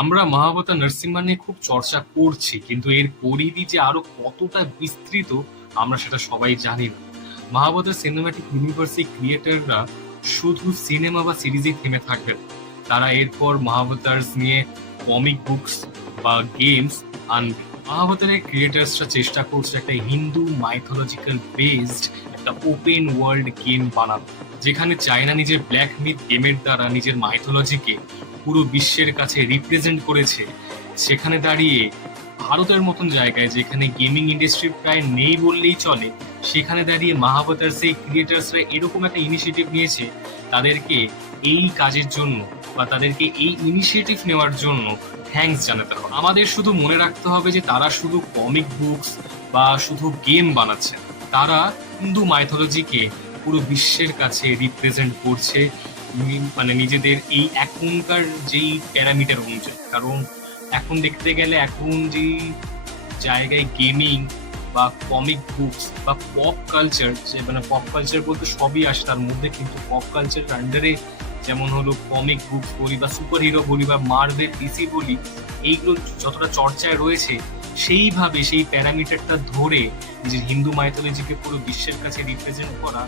আমরা মহাবতার নরসিম্হা নিয়ে খুব চর্চা করছি, কিন্তু এর পরিধি যে আরো কতটা বিস্তৃত আমরা সেটা সবাই জানি না। মহাবতার সিনেম্যাটিক ইউনিভার্সের ক্রিয়েটররা শুধু সিনেমা বা সিরিজে থেমে থাকবেন, তারা এরপর মহাবতার্স নিয়ে কমিক বুকস বা গেমস আনবে। মহাবতারের ক্রিয়েটার্সরা চেষ্টা করছে একটা হিন্দু মাইথোলজিক্যাল বেসড একটা ওপেন ওয়ার্ল্ড গেম বানানো, যেখানে চায়না নিজের ব্ল্যাক মিথ গেমের দ্বারা নিজের মাইথোলজিকে পুরো বিশ্বের কাছে রিপ্রেজেন্ট করেছে। সেখানে দাঁড়িয়ে ভারতের মতন জায়গায় যেখানে গেমিং ইন্ডাস্ট্রি প্রায় নেই বললেই চলে, সেখানে দাঁড়িয়ে মহাবতার সেই ক্রিয়েটার্সরা এরকম একটা ইনিশিয়েটিভ নিয়েছে। তাদেরকে এই কাজের জন্য বা তাদেরকে এই ইনিশিয়েটিভ নেওয়ার জন্য থ্যাঙ্কস জানাতে হবে। আমাদের শুধু মনে রাখতে হবে যে তারা শুধু কমিক বুকস বা শুধু গেম বানাচ্ছে না, তারা হিন্দু মাইথোলজিকে পুরো বিশ্বের কাছে রিপ্রেজেন্ট করছে, মানে নিজেদের এই এখনকার যেই প্যারামিটার অনুযায়ী। কারণ এখন দেখতে গেলে এখন যেই জায়গায় গেমিং বা কমিক বুকস বা পপ কালচার, মানে পপ কালচার বলতে সবই আসে তার মধ্যে, কিন্তু পপ কালচার আন্ডারে যেমন হলো কমিক বুকস বলি বা সুপার হিরো বলি বা মার্ভেল ডিসি বলি, এইগুলো যতটা চর্চায় রয়েছে, সেইভাবে সেই প্যারামিটারটা ধরে নিজের হিন্দু মাইথোলজিকে পুরো বিশ্বের কাছে রিপ্রেজেন্ট করা